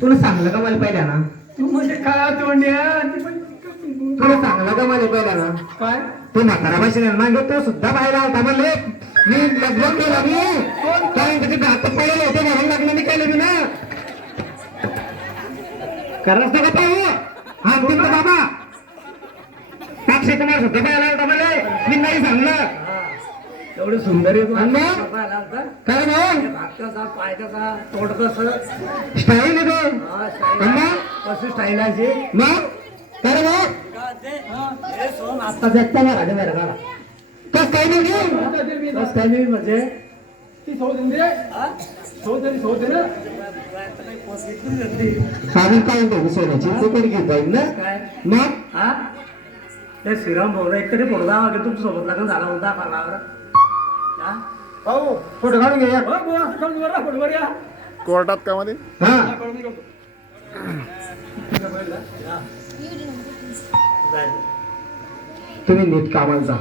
तुला सांगलं का मला पहिल्या ना तू म्हणजे काय तोंड्या तुला सांगलं का मला पहिल्या ना काय तू म्हातारा भाषेने ना तो सुद्धा बाहेर आलता म्हणले मी लग्न केला मी काय त्याचे दात पडले होते म्हणून लग्न मी केलं मी ना करत का पाहू हा म्हणतो बाबा अक्षय कुमार सुद्धा बाहेर आलता म्हणले मी नाही सांगलं एवढी सुंदर आहे तू आणि मग? बघायला आलता. काय मग हात कसा पाय कसा तोंड कसं स्टाईल आहे तो हा, स्टाईल आणि आहे. मग कशी स्टाईल आहे मग काय मग हे सोन आता जगता ना राजा बाहेर काढा कस काय नाही घेऊ बस काय नाही म्हणजे ती सोडून दे सोड ना अजून काय म्हणतो सोन्याची ते पण घेत पाहिजे ना काय मग हा ते श्रीराम भाऊ एक तरी फोटो दावा की तुमच्या सोबत लग्न झाला होता पारणावर भाऊ फोटो काढून घे यार. फोटोवर या कोर्टात का मध्ये हा तुम्ही नीट कामाला जा